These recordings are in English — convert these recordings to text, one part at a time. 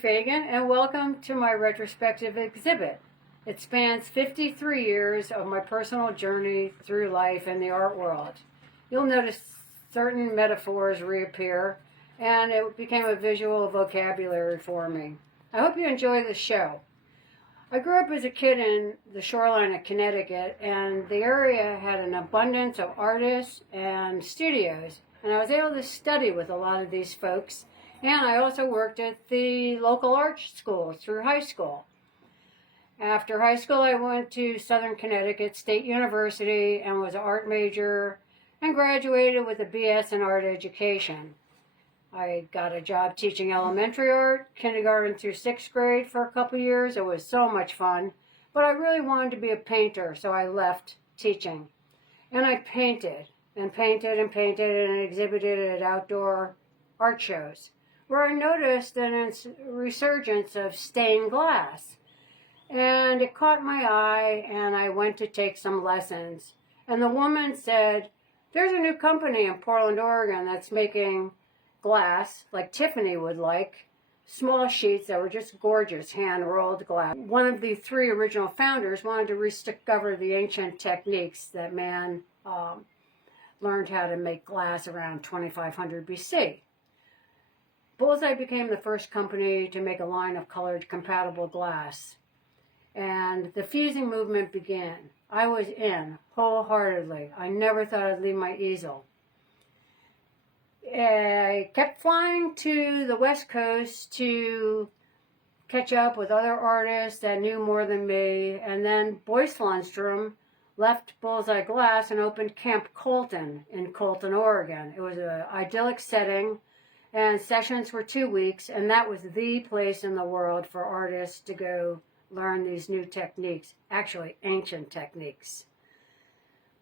Fagan, and welcome to my retrospective exhibit. It spans 53 years of my personal journey through life in the art world. You'll notice certain metaphors reappear, and it became a visual vocabulary for me. I hope you enjoy the show. I grew up as a kid in the shoreline of Connecticut, and the area had an abundance of artists and studios, and I was able to study with a lot of these folks. And I also worked at the local art school through high school. After high school, I went to Southern Connecticut State University and was an art major and graduated with a BS in art education. I got a job teaching elementary art, kindergarten through 6th grade for a couple years. It was so much fun, but I really wanted to be a painter, so I left teaching. And I painted and painted and painted and exhibited at outdoor art shows, where I noticed a resurgence of stained glass. And it caught my eye, and I went to take some lessons. And the woman said, "There's a new company in Portland, Oregon that's making glass, like Tiffany would like, small sheets that were just gorgeous, hand-rolled glass." One of the 3 original founders wanted to rediscover the ancient techniques that man learned how to make glass around 2500 BC. Bullseye became the first company to make a line of colored compatible glass, and the fusing movement began. I was in wholeheartedly. I never thought I'd leave my easel. I kept flying to the West Coast to catch up with other artists that knew more than me, and then Boyce Lundstrom left Bullseye Glass and opened Camp Colton in Colton, Oregon. It was an idyllic setting, and sessions were 2 weeks, and that was the place in the world for artists to go learn these new techniques, actually ancient techniques.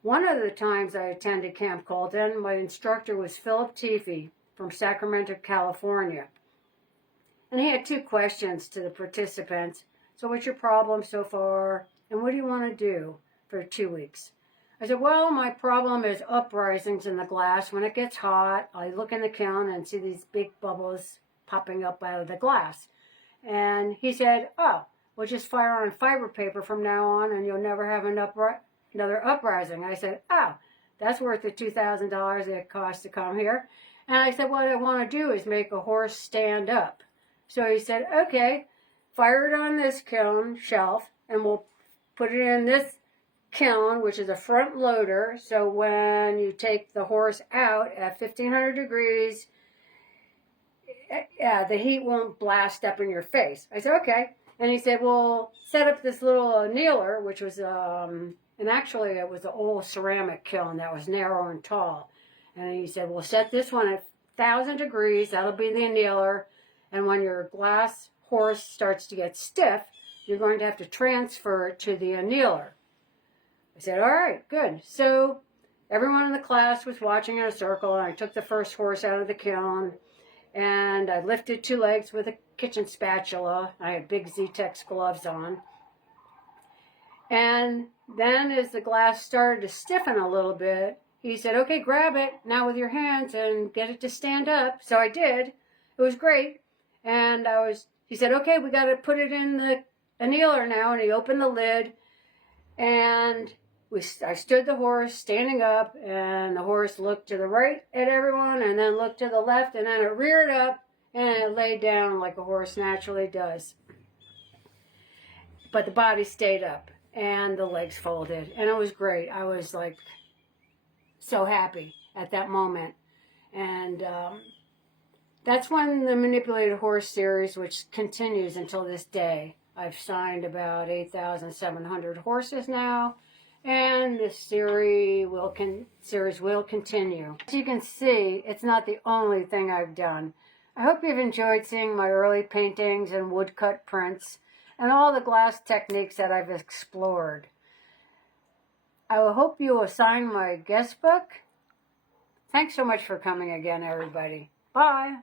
One of the times I attended Camp Colton, my instructor was Philip Teefy from Sacramento, California. And he had 2 questions to the participants. So what's your problem so far? And what do you want to do for 2 weeks? I said, well, my problem is uprisings in the glass. When it gets hot, I look in the kiln and see these big bubbles popping up out of the glass. And he said, oh, we'll just fire on fiber paper from now on and you'll never have another uprising. I said, oh, that's worth the $2,000 it costs to come here. And I said, what I want to do is make a horse stand up. So he said, okay, fire it on this kiln shelf and we'll put it in this kiln, which is a front loader, so when you take the horse out at 1500 degrees, the heat won't blast up in your face. I said, okay. And he said, well, set up this little annealer, which was, and actually it was an old ceramic kiln that was narrow and tall. And he said, well, set this one at 1000 degrees, that'll be the annealer, and when your glass horse starts to get stiff, you're going to have to transfer it to the annealer. I said, all right, good. So everyone in the class was watching in a circle, and I took the first horse out of the kiln, and I lifted 2 legs with a kitchen spatula. I had big Z-Tex gloves on. And then as the glass started to stiffen a little bit, he said, okay, grab it now with your hands and get it to stand up. So I did. It was great. And he said, okay, we got to put it in the annealer now. And he opened the lid, and I stood the horse standing up, and the horse looked to the right at everyone and then looked to the left, and then it reared up and it laid down like a horse naturally does. But the body stayed up and the legs folded, and it was great. I was like so happy at that moment. And that's when the Manipulated Horse series, which continues until this day. I've signed about 8,700 horses now. And the series will continue. As you can see, it's not the only thing I've done. I hope you've enjoyed seeing my early paintings and woodcut prints and all the glass techniques that I've explored. I will hope you will sign my guest book. Thanks so much for coming again, everybody. Bye.